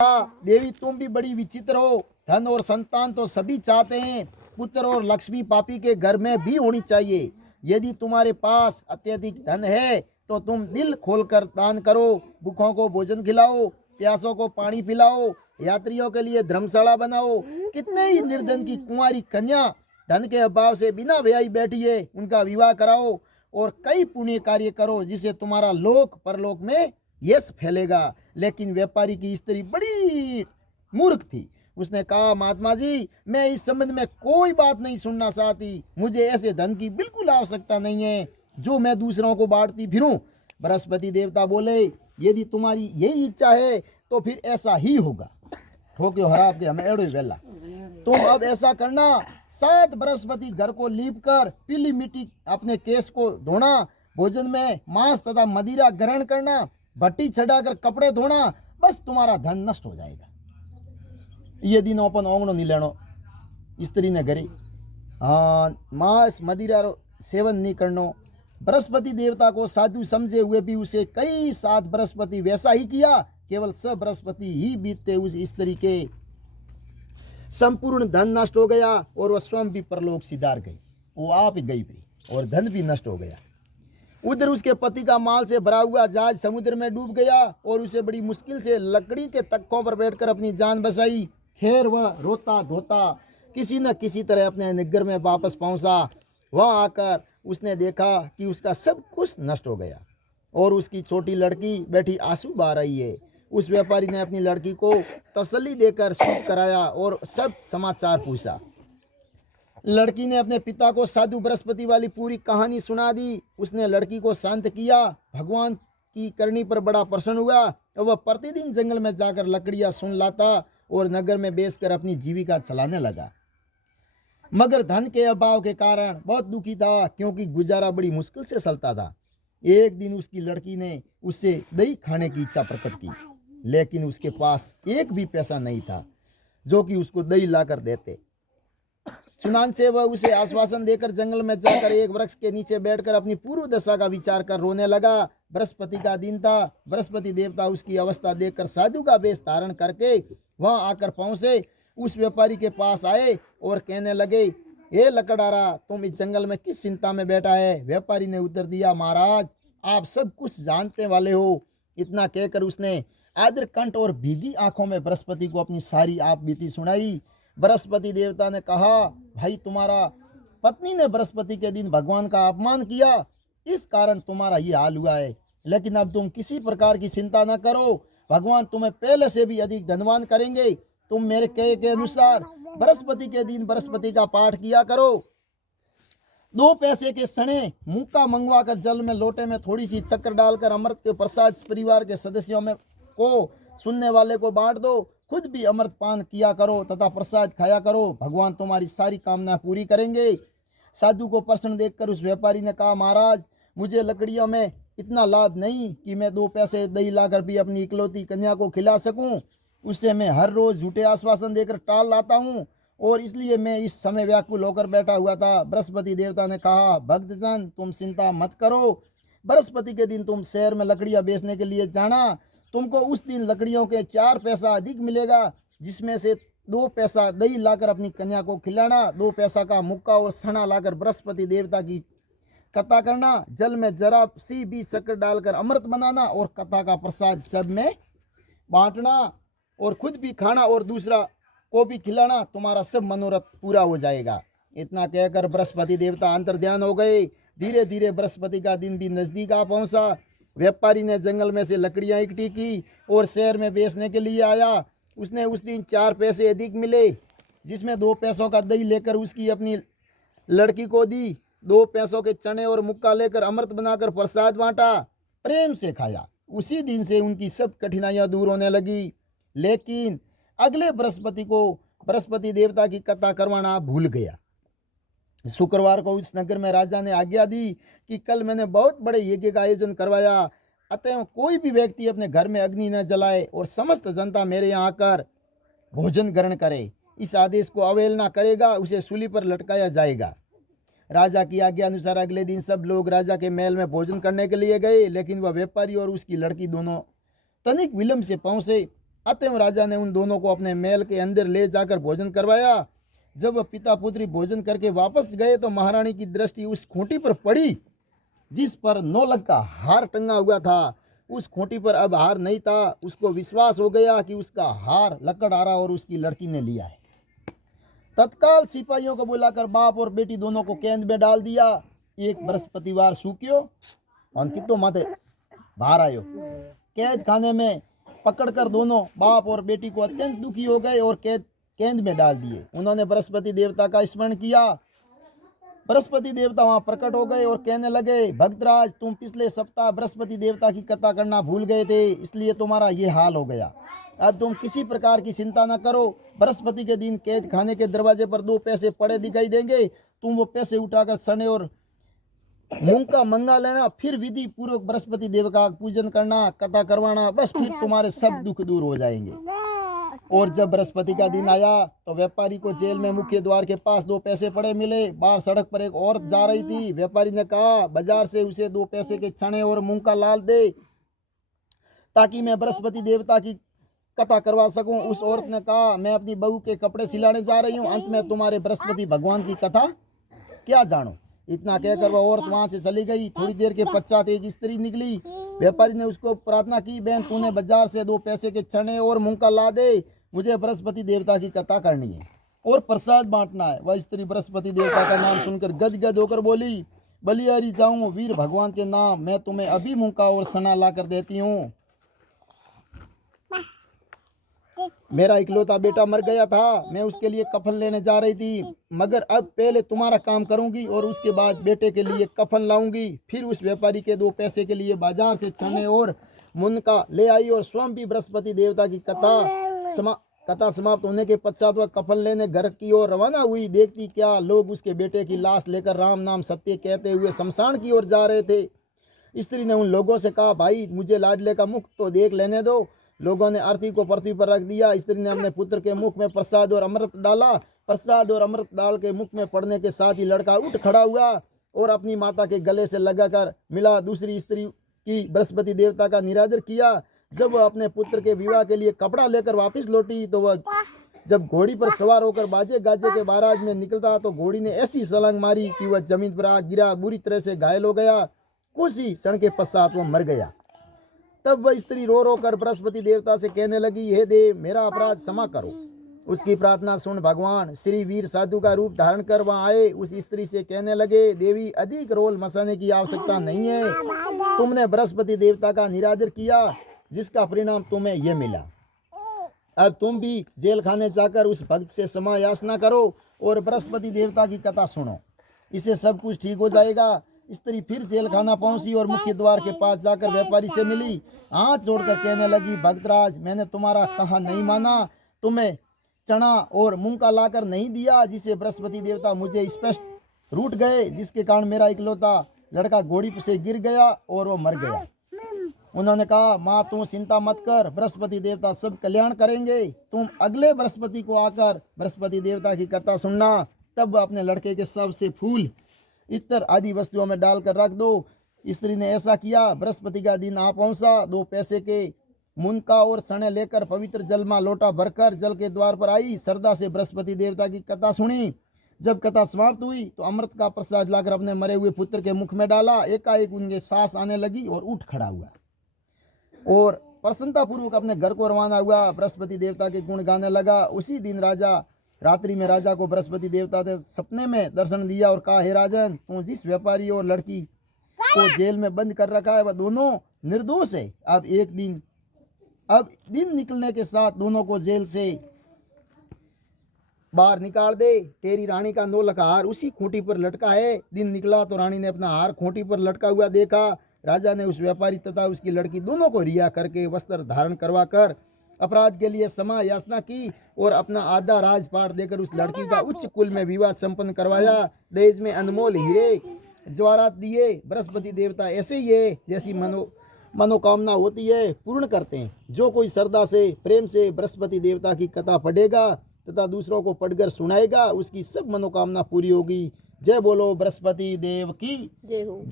देवी तुम भी बड़ी विचित्र हो। धन और संतान तो सभी चाहते हैं, पुत्र और लक्ष्मी पापी के घर में भी होनी चाहिए। यदि तुम्हारे पास अत्यधिक धन है तो तुम दिल खोलकर दान करो, भूखों को भोजन खिलाओ, प्यासों को पानी पिलाओ, यात्रियों के लिए धर्मशाला बनाओ। कितने ही निर्धन की कुंवारी कन्या धन के अभाव से बिना ब्याही बैठी है, उनका विवाह कराओ और कई पुण्य कार्य करो, जिससे तुम्हारा लोक परलोक में यश फैलेगा। लेकिन व्यापारी की स्त्री बड़ी मूर्ख थी। उसने कहा, महात्मा जी, मैं इस संबंध में कोई बात नहीं सुनना चाहती। मुझे ऐसे धन की बिल्कुल आवश्यकता नहीं है जो मैं दूसरों को बांटती फिरूं। बृहस्पति देवता बोले, यदि तुम्हारी यही इच्छा है तो फिर ऐसा ही होगा। ठोक्यो हराब के हमें एड़ो वेला। तुम अब ऐसा करना, 7 बृहस्पति घर को लीप कर पीली मिट्टी अपने केस को धोना, भोजन में मांस तथा मदिरा ग्रहण करना, भट्टी चढ़ाकर कपड़े धोना, बस तुम्हारा धन नष्ट हो जाएगा। ये दिन अपन ओंगणो नहीं लेनो स्त्री ने घरे, मांस मदिरा सेवन नहीं करनो। बृहस्पति देवता को साधु समझे हुए भी उसे कई 7 बृहस्पति वैसा ही किया। केवल 6 बृहस्पति ही बीतते उस स्त्री के संपूर्ण धन नष्ट हो गया और वह स्वयं भी परलोक सिधार गई। वो आप ही गई भी और धन भी नष्ट हो गया। उधर उसके पति का माल से भरा हुआ जहाज समुद्र में डूब गया और उसे बड़ी मुश्किल से लकड़ी के तख्तों पर बैठकर अपनी जान बचाई। खैर वह रोता धोता किसी न किसी तरह अपने निग्गर में वापस पहुंचा। वहां आकर उसने देखा कि उसका सब कुछ नष्ट हो गया और उसकी छोटी लड़की बैठी आंसू बहा रही है। उस व्यापारी ने अपनी लड़की को तसल्ली देकर सुख कराया और सब समाचार पूछा। लड़की ने अपने पिता को साधु बृहस्पति वाली पूरी कहानी सुना दी। उसने लड़की को शांत किया, भगवान की करनी पर बड़ा प्रसन्न हुआ और वह प्रतिदिन जंगल में जाकर लकड़ियां सुन लाता और नगर में बेचकर अपनी जीविका चलाने लगा। मगर धन के अभाव के कारण बहुत दुखी था, क्योंकि गुजारा बड़ी मुश्किल से चलता था। एक दिन उसकी लड़की ने उससे दही खाने की इच्छा प्रकट की, लेकिन उसके पास एक भी पैसा नहीं था जो कि उसको दही लाकर देते। चुनान से वह उसे आश्वासन देकर जंगल में जाकर एक वृक्ष के नीचे बैठकर अपनी पूर्व दशा का विचार कर रोने लगा। बृहस्पति का दिन था। बृहस्पति देवता उसकी अवस्था देखकर साधु का वेश धारण करके वहां आकर पहुंचे। उस व्यापारी के पास आए और कहने लगे, हे लकड़हारा, तुम इस जंगल में किस चिंता में बैठा है? व्यापारी ने उत्तर दिया, महाराज, आप सब कुछ जानते वाले हो। इतना कहकर उसने आदर कंठ और भीगी आंखों में बृहस्पति को अपनी सारी आप बीती सुनाई। बृहस्पति देवता ने कहा, भाई, तुम्हारा पत्नी ने बृहस्पति के दिन भगवान का अपमान किया, इस कारण तुम्हारा ये हाल हुआ है। लेकिन अब तुम किसी प्रकार की चिंता न करो, भगवान तुम्हें पहले से भी अधिक धनवान करेंगे। तुम मेरे कहे के अनुसार बृहस्पति के दिन बृहस्पति का पाठ किया करो। 2 पैसे के सने मुक्का मंगवा कर जल में लोटे में थोड़ी सी चक्कर डालकर अमृत के प्रसाद परिवार के सदस्यों में को सुनने वाले को बांट दो। खुद भी अमृत पान किया करो तथा प्रसाद खाया करो। भगवान तुम्हारी सारी कामना पूरी करेंगे। साधु को प्रसन्न देखकर उस व्यापारी ने कहा, महाराज, मुझे लकड़ियों में इतना लाभ नहीं कि मैं 2 पैसे दही लाकर भी अपनी इकलौती कन्या को खिला सकूं। उससे मैं हर रोज झूठे आश्वासन देकर टाल लाता हूं और इसलिए मैं इस समय व्याकुल होकर बैठा हुआ था। बृहस्पति देवता ने कहा, भक्तजन, तुम चिंता मत करो। बृहस्पति के दिन तुम शहर में लकड़ियां बेचने के लिए जाना। तुमको उस दिन लकड़ियों के 4 पैसा अधिक मिलेगा, जिसमें से 2 पैसा दही लाकर अपनी कन्या को खिलाना, 2 पैसा का मुक्का और सना लाकर बृहस्पति देवता की कथा करना, जल में जरा सी भी शक्कर डालकर अमृत बनाना और कथा का प्रसाद सब में बांटना और खुद भी खाना और दूसरा को भी खिलाना। तुम्हारा सब मनोरथ पूरा हो जाएगा। इतना कहकर बृहस्पति देवता अंतर्ध्यान हो गए। धीरे धीरे बृहस्पति का दिन भी नजदीक आ पहुंचा। व्यापारी ने जंगल में से लकड़ियां इकट्ठी की और शहर में बेचने के लिए आया। उसने उस दिन 4 पैसे अधिक मिले, जिसमें 2 पैसों का दही लेकर उसकी अपनी लड़की को दी। 2 पैसों के चने और मुक्का लेकर अमृत बनाकर प्रसाद बांटा, प्रेम से खाया। उसी दिन से उनकी सब कठिनाइयां दूर होने लगी। लेकिन अगले बृहस्पति को बृहस्पति देवता की कथा करवाना भूल गया। शुक्रवार को उस नगर में राजा ने आज्ञा दी कि कल मैंने बहुत बड़े यज्ञ का आयोजन करवाया, अतः कोई भी व्यक्ति अपने घर में अग्नि न जलाए और समस्त जनता मेरे यहाँ आकर भोजन ग्रहण करे। इस आदेश को अवहेलना करेगा उसे सूली पर लटकाया जाएगा। राजा की आज्ञा अनुसार अगले दिन सब लोग राजा के महल में भोजन करने के लिए गए, लेकिन वह व्यापारी और उसकी लड़की दोनों तनिक विलंब से पहुंचे। अतएव राजा ने उन दोनों को अपने महल के अंदर ले जाकर भोजन करवाया। जब वह पिता पुत्री भोजन करके वापस गए तो महारानी की दृष्टि उस खूंटी पर पड़ी जिस पर नौलख का हार टंगा हुआ था। उस खूंटी पर अब हार नहीं था। उसको विश्वास हो गया कि उसका हार लकड़हारा और उसकी लड़की ने लिया है। तत्काल सिपाहियों को बुलाकर बाप और बेटी दोनों को कैद में डाल दिया। एक बृहस्पतिवार सूक्यो और कितो माथे बाहर आयो। कैद खाने में पकड़कर दोनों बाप और बेटी को अत्यंत दुखी हो गए और कैद में डाल दिए। उन्होंने बृहस्पति देवता का स्मरण किया। बृहस्पति देवता वहां प्रकट हो गए और कहने लगे, भक्तराज, तुम पिछले सप्ताह बृहस्पति देवता की कथा करना भूल गए थे, इसलिए तुम्हारा ये हाल हो गया। अब तुम किसी प्रकार की चिंता न करो। बृहस्पति के दिन कैद खाने के दरवाजे पर 2 पैसे पड़े दिखाई देंगे। तुम वो पैसे उठाकर सने और मूंग का मंगा लेना, फिर विधि पूर्वक बृहस्पति देव का पूजन करना, कथा करवाना, बस फिर तुम्हारे सब दुख दूर हो जाएंगे। और जब बृहस्पति का दिन आया तो व्यापारी को जेल में मुख्य द्वार के पास 2 पैसे पड़े मिले। बाहर सड़क पर एक औरत जा रही थी। व्यापारी ने कहा, बाजार से उसे 2 पैसे के चने और मूंग का लाल दे ताकि मैं बृहस्पति देवता की कथा करवा सकूं। उस औरत ने कहा, मैं अपनी बहू के कपड़े सिलाने जा रही हूं, अंत में तुम्हारे बृहस्पति भगवान की कथा क्या जानो। इतना कहकर वह औरत वहां से चली गई। थोड़ी देर के पश्चात एक स्त्री निकली। व्यापारी ने उसको प्रार्थना की, बहन, तूने बाजार से 2 पैसे के चने और मूंग का ला दे, मुझे बृहस्पति देवता की कथा करनी है और प्रसाद बांटना है। वह स्त्री बृहस्पति देवता का नाम सुनकर गदगद होकर बोली, बलिहारी जाऊं वीर भगवान के नाम, मैं तुम्हें अभी मूंग का और सना ला कर देती हूँ। मेरा इकलौता बेटा मर गया था, मैं उसके लिए कफन लेने जा रही थी, मगर अब पहले तुम्हारा काम करूंगी और उसके बाद बेटे के लिए कफन लाऊंगी। फिर उस व्यापारी के 2 पैसे के लिए बाजार से चने और मूंग का ले आई और स्वयं भी बृहस्पति देवता की कथा समाप्त होने के पश्चात वह कफन लेने घर की ओर रवाना हुई। देखती क्या लोग उसके बेटे की लाश लेकर राम नाम सत्य कहते हुए शमशान की ओर जा रहे थे। स्त्री ने उन लोगों से कहा, भाई, मुझे लाडले का मुख तो देख लेने दो। लोगों ने आरती को पृथ्वी पर रख दिया। स्त्री ने अपने पुत्र के मुख में प्रसाद और अमृत डाला। प्रसाद और अमृत डाल के मुख में पड़ने के साथ ही लड़का उठ खड़ा हुआ और अपनी माता के गले से लगाकर मिला। दूसरी स्त्री की बृहस्पति देवता का निरादर किया। जब वह अपने पुत्र के विवाह के लिए कपड़ा लेकर वापस लौटी तो वह जब घोड़ी पर सवार होकर बाजे गाजे के बाराज में निकलता तो घोड़ी ने ऐसी छलांग मारी कि वह जमीन पर आ गिरा, बुरी तरह से घायल हो गया। कुछ ही क्षण के पश्चात वह मर गया। तब वह स्त्री रो रो कर बृहस्पति देवता से कहने लगी, हे देव, मेरा अपराध क्षमा करो। उसकी प्रार्थना सुन भगवान श्री वीर साधु का रूप धारण कर वहां आए। उस स्त्री से कहने लगे, देवी, अधिक रोल मचाने की आवश्यकता नहीं है। तुमने बृहस्पति देवता का निरादर किया, जिसका परिणाम तुम्हें यह मिला। अब तुम भी जेल खाने जाकर उस भक्त से क्षमा याचना करो और बृहस्पति देवता की कथा सुनो, इससे सब कुछ ठीक हो जाएगा। स्त्री फिर जेल खाना पहुंची और मुख्य द्वार के पास जाकर व्यापारी से मिली। हाथ जोड़कर कहने लगी, भक्तराज, मैंने तुम्हारा कहा नहीं माना, तुम्हें चना और मूंग का लाकर नहीं दिया, जिसे बृहस्पति देवता मुझे स्पष्ट रूठ गए, जिसके कारण मेरा इकलौता लड़का घोड़ी से गिर गया और वो मर गया। उन्होंने कहा, माँ, तुम चिंता मत कर, बृहस्पति देवता सब कल्याण करेंगे। तुम अगले बृहस्पति को आकर बृहस्पति देवता की कथा सुनना। तब अपने लड़के के शव से फूल, इत्र आदि वस्तुओं में डालकर रख दो। स्त्री ने ऐसा किया। बृहस्पति का दिन आ पहुंचा। 2 पैसे के मूंग का और सने लेकर पवित्र जल में लोटा भरकर जल के द्वार पर आई। श्रद्धा से बृहस्पति देवता की कथा सुनी। जब कथा समाप्त हुई तो अमृत का प्रसाद लाकर अपने मरे हुए पुत्र के मुख में डाला। एकाएक उनके सांस आने लगी और उठ खड़ा हुआ और प्रसन्नता पूर्वक अपने घर को रवाना हुआ। बृहस्पति देवता के गुण गाने लगा। उसी दिन रात्रि में राजा को बृहस्पति देवता ने सपने में दर्शन दिया और कहा, हे राजन, तू जिस व्यापारी और लड़की को जेल में बंद कर रखा है वह दोनों निर्दोष है। अब दिन निकलने के साथ दोनों को जेल से बाहर निकाल दे। तेरी रानी का 9 लाख हार उसी खूंटी पर लटका है। दिन निकला तो रानी ने अपना हार खूंटी पर लटका हुआ देखा। राजा ने उस व्यापारी तथा उसकी लड़की दोनों को रिहा करके वस्त्र धारण करवा कर अपराध के लिए क्षमा याचना की और अपना आधा राजपाट देकर उस लड़की का उच्च कुल में विवाह संपन्न करवाया। दहेज में अनमोल हीरे जवाहरात दिए। बृहस्पति देवता ऐसे ही है, जैसी मनोकामना होती है पूर्ण करते हैं। जो कोई श्रद्धा से प्रेम से बृहस्पति देवता की कथा पढ़ेगा तथा दूसरों को पढ़कर सुनाएगा, उसकी सब मनोकामना पूरी होगी। जय बोलो बृहस्पति देव की जय हो।